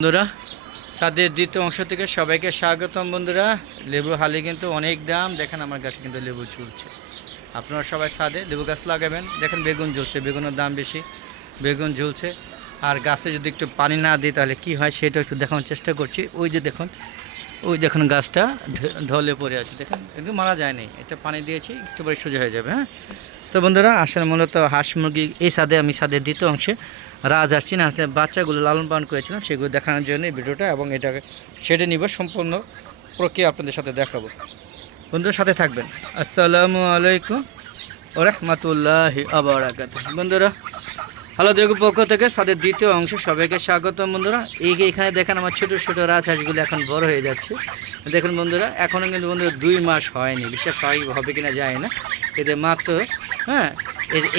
বন্ধুরা, ছাদের দ্বিতীয় অংশ থেকে সবাইকে স্বাগতম। বন্ধুরা, লেবু হালি কিন্তু অনেক দাম। দেখেন আমার গাছে কিন্তু লেবু ঝুলছে। আপনারা সবাই ছাদে লেবু গাছ লাগাবেন। দেখেন বেগুন ঝুলছে, বেগুনের দাম বেশি, বেগুন ঝুলছে। আর গাছে যদি একটু পানি না দিই তাহলে কি হয় সেটা একটু দেখানোর চেষ্টা করছি। ওই যে দেখুন, ওই দেখুন গাছটা ঢলে পড়ে আছে, দেখেন কিন্তু মারা যায়নি। এটা পানি দিয়েছি, একটু পরে সোজা হয়ে যাবে। হ্যাঁ, তো বন্ধুরা, আসলে মূলত হাঁস মুরগি এই ছাদে আমি ছাদের দ্বিতীয় অংশে রাজহাঁস চীনা হাঁসের বাচ্চাগুলো লালন পালন করেছিলাম, সেগুলো দেখানোর জন্য এই ভিডিওটা, এবং এটাকে ছেড়ে নিব, সম্পূর্ণ প্রক্রিয়া আপনাদের সাথে দেখাবো। বন্ধুরা সাথে থাকবেন। আসসালামু আলাইকুম ওয়া রাহমাতুল্লাহি ওয়া বারাকাতুহু। বন্ধুরা, হ্যালো দেগুর পক্ষ থেকে ছাদের দ্বিতীয় অংশে সবাইকে স্বাগতম। বন্ধুরা, এইখানে দেখেন আমার ছোটো ছোটো রাজহাঁসগুলো এখন বড় হয়ে যাচ্ছে। দেখুন বন্ধুরা, এখনও কিন্তু বন্ধুরা 2 মাস হয়নি, বিশ্বাস হবে কিনা যায় না। এদের মাত্র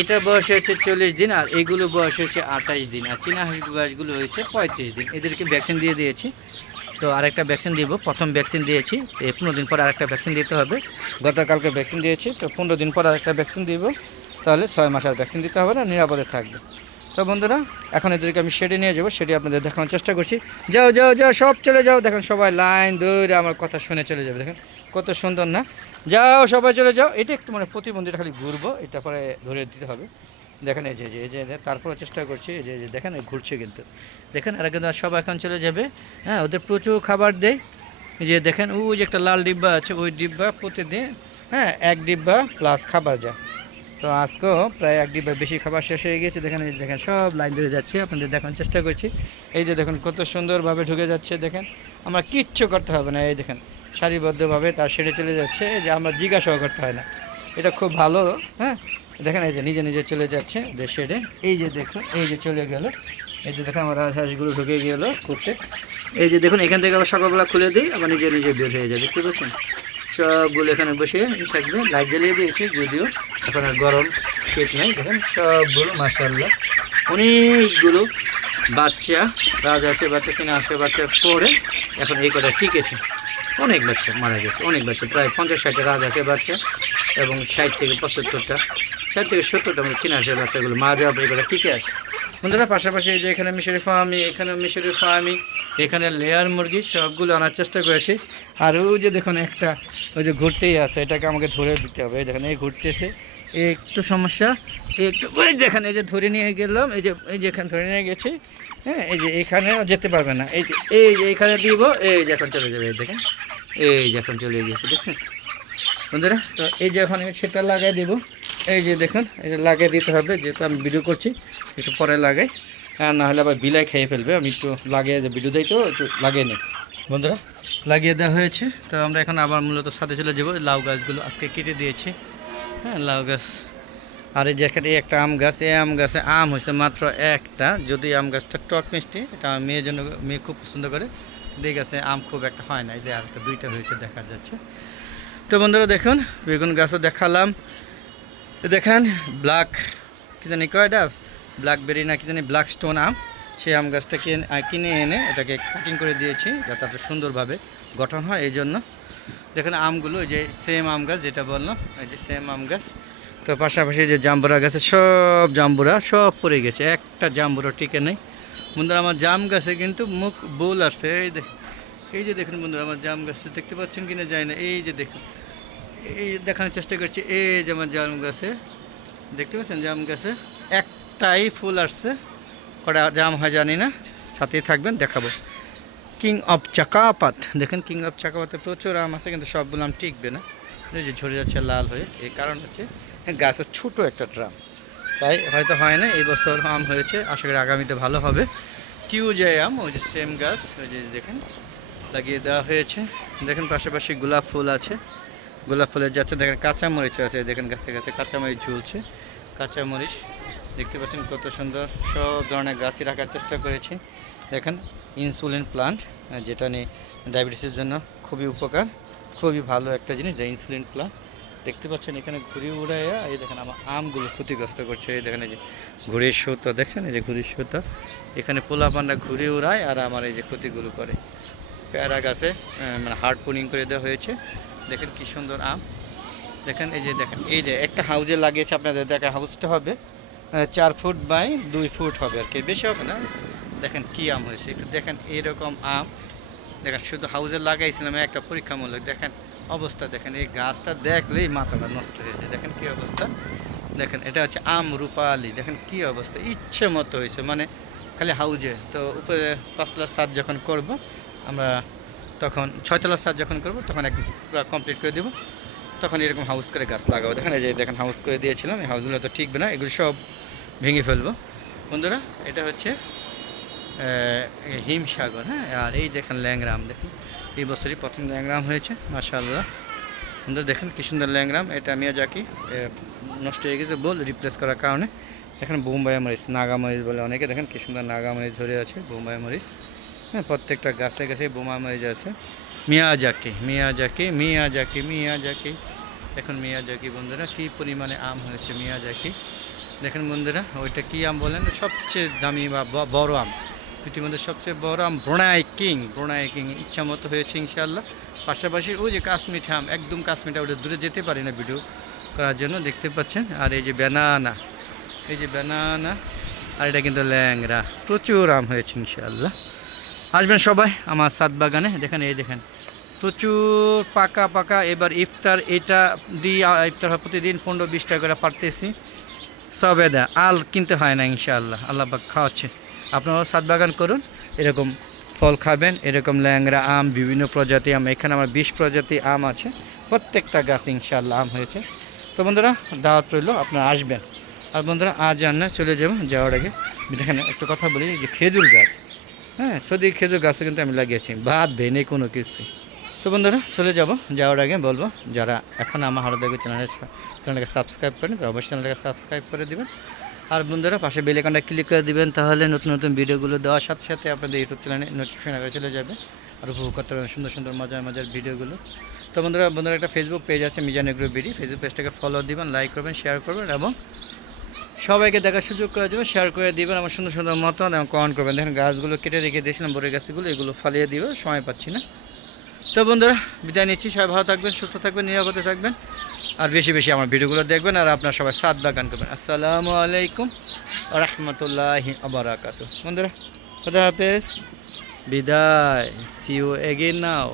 এটার বয়স হচ্ছে 40 দিন, আর এইগুলো বয়স হচ্ছে 28 দিন, আর চীনা হাঁসগুলো বয়সগুলো হয়েছে 35 দিন। এদেরকে ভ্যাকসিন দিয়ে দিয়েছি। তো আরেকটা ভ্যাকসিন দিব, প্রথম ভ্যাকসিন দিয়েছি, 15 দিন পর আরেকটা ভ্যাকসিন দিতে হবে। গতকালকে ভ্যাকসিন দিয়েছি, তো 15 দিন পর আরেকটা ভ্যাকসিন দিব, তাহলে 6 মাস আর ভ্যাকসিন দিতে হবে না, নিরাপদে থাকবে। তো বন্ধুরা, এখন এদেরকে আমি শেডে নিয়ে যাবো, সেটি আপনাদের দেখানোর চেষ্টা করছি। যাও যাও যাও, সব চলে যাও। দেখেন সবাই লাইন ধরে আমার কথা শুনে চলে যাবে। দেখেন কত সুন্দর না? যাও সবাই চলে যাও। এটা একটু প্রতিবন্ধীটা খালি ঘুরবো, এটা পরে ধরে দিতে হবে। দেখেন এই যে তারপরে চেষ্টা করছি। এই যে দেখেন ঘুরছে কিন্তু, দেখেন এরা কিন্তু সব এখন চলে যাবে। হ্যাঁ, ওদের প্রচুর খাবার দেয়। এই যে দেখেন ওই যে একটা লাল ডিব্বা আছে, ওই ডিব্বা প্রতিদিন 1 ডিব্বা প্লাস খাবার যায়। তো আজকেও প্রায় 1 ডিব্বা বেশি খাবার শেষ হয়ে গেছে। দেখেন এই দেখেন সব লাইন ধরে যাচ্ছে, আপনাদের দেখানোর চেষ্টা করছি। এই যে দেখুন কত সুন্দরভাবে ঢুকে যাচ্ছে। দেখেন আমরা কিচ্ছু করতে হবে না, এই দেখেন সারিবদ্ধভাবে তার সেরে চলে যাচ্ছে, যে আমরা জিজ্ঞাসাও করতে হয় না। এটা খুব ভালো। হ্যাঁ, দেখেন এই যে নিজে নিজে চলে যাচ্ছে সেরে। এই যে দেখুন, এই যে চলে গেল। এই যে দেখেন আমার রাজহাঁসগুলো ঢুকে গেল করতে। এই যে দেখুন, এখান থেকে আবার সকালবেলা খুলে দিই, আবার নিজে নিজে বের হয়ে যায়। দেখতে পাচ্ছেন সবগুলো এখানে বসে থাকবে। লাইট জ্বালিয়ে দিয়েছে, যদিও এখন আর গরম শীত নাই। দেখেন সবগুলো মাশাআল্লাহ অনেকগুলো বাচ্চা, রাজহাঁসের বাচ্চা, চীনা হাঁসের বাচ্চার পরে এখন এই কটা টিকেছে। অনেক বাচ্চা মারা গেছে, অনেক বাচ্চা, প্রায় 50-60টা রাজহাঁসের বাচ্চা, এবং 60 থেকে 75টা, 60 থেকে 70টা চীনা হাঁসের বাচ্চাগুলো মা যাওয়ার পরে এগুলো টিকে আছে। বন্ধুরা, পাশাপাশি এই যে এখানে মিশরি ফার্মি, এখানে মিশরি ফার্মি, এখানে লেয়ার মুরগি, সবগুলো আনার চেষ্টা করেছি। আর ওই যে দেখুন একটা, ওই যে ঘুরতেই আছে, এটাকে আমাকে ধরে দিতে হবে। এই দেখেন এই ঘুরতেছে, একটু সমস্যা, একটু ওই দেখেন এই যে ধরে নিয়ে গেলাম, এই যে এখানে ধরে নিয়ে গেছি। হ্যাঁ, এই যে এখানে যেতে পারবে না, এই যে এইখানে দিব, এই যে এখন চলে যাবে। এই দেখেন এই যে এখন চলে গেছে, দেখছেন বন্ধুরা? তো এই যে এখন আমি সেটা লাগাই দেবো। এই যে দেখুন, এই যে লাগিয়ে দিতে হবে, যেহেতু আমি ভিডিও করছি একটু পরে লাগাই, আর না হলে আবার বিলাই খেয়ে ফেলবে। আমি একটু লাগিয়ে ভিডিও দিই, তো একটু লাগিয়ে নিই। বন্ধুরা, লাগিয়ে দেওয়া হয়েছে। তো আমরা এখন আবার মূলত সাথে চলে যাবো। লাউ গাছগুলো আজকে কেটে দিয়েছি। হ্যাঁ, লাউ গাছ। আর এই যেখানে একটা আম গাছ, এই আম গাছে আম হয়েছে মাত্র একটা, যদি আম গাছটা টক মিষ্টি, এটা আমার মেয়ের জন্য, মেয়ে খুব পছন্দ করে। এই গাছে আম খুব একটা হয় না, এই যে আর একটা 2টা হয়েছে দেখা যাচ্ছে। তো বন্ধুরা দেখুন, বেগুন গাছও দেখালাম। দেখেন ব্ল্যাক কী জানি কয়টা, ব্ল্যাকবেরি না কি জানি, ব্ল্যাক স্টোন আম, সেই আম গাছটা কিনে এনে এটাকে কাটিং করে দিয়েছি, যাতে একটা সুন্দরভাবে গঠন হয়। এই জন্য দেখেন আমগুলো, এই যে সেম আম গাছ যেটা বললাম, এই যে সেম আম গাছ। তো পাশাপাশি যে জাম্বুরা গাছে সব জাম্বুরা সব পড়ে গেছে, একটা জাম্বুরা টিকে নেই। বন্ধুরা, আমার জাম গাছে কিন্তু মুখ বোল আসছে। এই যে দেখুন বন্ধুরা, আমার জাম গাছে দেখতে পাচ্ছেন কিনা যায় না, এই যে দেখুন, এই দেখানোর চেষ্টা করছি। এই যে আমার জাম গাছে দেখতে পাচ্ছেন, জাম গাছে একটাই ফুল আসছে, কটা জাম হয় জানি না, সাথেই থাকবেন, দেখাবো। কিং অফ চাকাপাত, দেখেন কিং অফ চাকাপাতে প্রচুর আম আছে, কিন্তু সবগুলো আম টিকবে না, এই যে ঝরে যাচ্ছে লাল হয়ে। এই কারণ হচ্ছে গাছের ছোটো একটা ড্রাম, তাই হয়তো হয় না। এই বছর আম হয়েছে, আশা করি আগামীতে ভালো হবে। কিউ যায় আম, ওই যে সেম গাছ, ওই যে দেখেন লাগিয়ে দেওয়া হয়েছে। দেখেন পাশাপাশি গোলাপ ফুল আছে, গোলাপ ফুলের যাচ্ছে। দেখেন কাঁচামরিচ আছে, দেখেন গাছে গাছে কাঁচামরিচ ঝুলছে। কাঁচামরিচ দেখতে পাচ্ছেন কত সুন্দর। সব ধরনের গাছই রাখার চেষ্টা করেছি। দেখেন ইনসুলিন প্লান্ট, যেটা নিয়ে ডায়াবেটিসের জন্য খুবই উপকার, খুবই ভালো একটা জিনিস, যে ইনসুলিন প্লান্ট। দেখতে পাচ্ছেন এখানে ঘুড়ি উড়াইয়া, এই দেখেন আমার আমগুলো ক্ষতিগ্রস্ত করছে। এই দেখেন এই যে ঘুড়ির সুতো, দেখছেন এই যে ঘুড়ির সুতো, এখানে পোলা পান্ডা ঘুড়ি উড়ায় আর আমার এই যে ক্ষতিগুলো করে। পেয়ারা গাছে হার্ড পুনিং করে দেওয়া হয়েছে। দেখেন কি সুন্দর আম। দেখেন এই যে দেখেন, এই যে একটা হাউজে লাগিয়েছে, আপনাদের দেখা হাউসটা হবে 4 ফুট বাই 2 ফুট হবে, আর কি বেশি হবে না, দেখেন কি আম হয়েছে, একটু দেখেন এরকম আম। দেখেন শুধু হাউজে লাগাইছিলাম একটা পরীক্ষামূলক, দেখেন অবস্থা দেখেন, এই গাছটা দেখলেই মাথাটা নষ্ট হয়ে যায়। দেখেন কি অবস্থা, দেখেন এটা হচ্ছে আম রূপালি, দেখেন কি অবস্থা, ইচ্ছে মতো হয়েছে মানে খালি হাউজে। তো উপরে 5তলা ছাদ যখন করব আমরা, তখন 6তলা ছাদ যখন করব তখন এক পুরো কমপ্লিট করে দেবো, তখন এরকম হাউস করে গাছ লাগাবো। দেখেন এই যে দেখেন হাউস করে দিয়েছিলাম, এই হাউসগুলো তো ঠিকবে না, এগুলো সব ভেঙে ফেলবো বন্ধুরা। এটা হচ্ছে হিমসাগর, হ্যাঁ। আর এই দেখেন ল্যাংরাম, দেখুন এই বছরই প্রথম ল্যাংরাম হয়েছে মাশাআল্লাহ বন্ধুরা। দেখেন কি সুন্দর ল্যাংরাম, এটা মিয়াজাকি নষ্ট হয়ে গেছে বল রিপ্লেস করার কারণে। দেখেন বোম্বাই মরিচ, নাগামরিচ বলে অনেকে, দেখেন কি সুন্দর নাগামরিচ ধরে আছে, বোম্বাই মরিচ, হ্যাঁ। প্রত্যেকটা গাছে গাছে বোম্বাই মরিচ আছে। মিয়াজাকি মিয়াজাকি মিয়াজাকি মিয়াজাকি, দেখুন মিয়াজাকি বন্ধুরা কি পরিমাণে আম হয়েছে মিয়াজাকি। দেখেন বন্ধুরা ওইটা কি আম বলেন, সবচেয়ে দামি বা বড় আম, পৃথিবীর মধ্যে সবচেয়ে বড় আম ব্রুনাই কিং, ব্রুনাই কিং ইচ্ছা মতো হয়েছে ইনশাআল্লাহ। পাশাপাশি ওই যে কাশ্মীর আম, একদম কাশ্মীরটা ওটা দূরে যেতে পারি না ভিডিও করার জন্য, দেখতে পাচ্ছেন। আর এই যে ব্যানানা, এই যে ব্যানানা, আর এটা কিন্তু ল্যাংরা, প্রচুর আম হয়েছে ইনশাআল্লাহ। আসবেন সবাই আমার ছাদ বাগানে, দেখেন এই দেখেন প্রচুর পাকা পাকা। এবার ইফতার এটা দিয়ে ইফতার হয় প্রতিদিন 15-20 টাকা করে পারতেছি, সবেদা আল কিনতে হয় না ইনশাআল্লাহ, আল্লাহ পাক খাওয়াচ্ছে। আপনারাও ছাদ বাগান করুন, এরকম ফল খাবেন, এরকম ল্যাংরা আম, বিভিন্ন প্রজাতি আম, এখানে আমার 20 প্রজাতি আম আছে, প্রত্যেকটা গাছ ইনশাআল্লাহ আম হয়েছে। তো বন্ধুরা দাওয়াত রইল, আপনারা আসবেন। আর বন্ধুরা আজ জানা চলে যাব, যাওয়ার আগে দেখেন একটা কথা বলি, যে খেজুর গাছ, হ্যাঁ সৌদি খেজুর গাছও কিন্তু আমি লাগিয়েছি, বাদ দেয় নেই কোনো কিছু। তো বন্ধুরা চলে যাব, যাওয়ার আগে বলবো যারা এখন আমার হারদাগি চ্যানেলটাকে সাবস্ক্রাইব করেন তারা অবশ্যই চ্যানেলটাকে সাবস্ক্রাইব করে দেবেন। আর বন্ধুরা পাশে বেল আইকনটা ক্লিক করে দিবেন, তাহলে নতুন নতুন ভিডিওগুলো দেওয়ার সাথে সাথে আপনাদের ইউটিউব চ্যানেলে নোটিফিকেশন আগে চলে যাবে, আর উপভোগ করতে পারবেন সুন্দর সুন্দর মজার মজার ভিডিওগুলো। তো বন্ধুরা একটা ফেসবুক পেজ আছে মিজান এগ্রো বিডি, ফেসবুক পেজটাকে ফলো দিবেন, লাইক করবেন, শেয়ার করবেন এবং সবাইকে দেখার সুযোগ করার জন্য শেয়ার করে দিবেন। আমার সুন্দর সুন্দর মতামত এবং কমেন্ট করবেন। দেখেন গাছগুলো কেটে রেখে দিয়েছিলাম, বড় গাছগুলো, এগুলো ফালিয়ে দিবে, সময় পাচ্ছি না। তো বন্ধুরা বিদায় নিচ্ছি, সবাই ভালো থাকবেন, সুস্থ থাকবেন, নিরাপদে থাকবেন, আর বেশি বেশি আমার ভিডিওগুলো দেখবেন, আর আপনার সবাই ছাদ বাগান করবেন। আসসালামু আলাইকুম ওয়া রাহমাতুল্লাহি ওয়া বারাকাতুহু। বন্ধুরা খোদা হাফেজ, বিদায়, সি ইউ এগেইন নাও।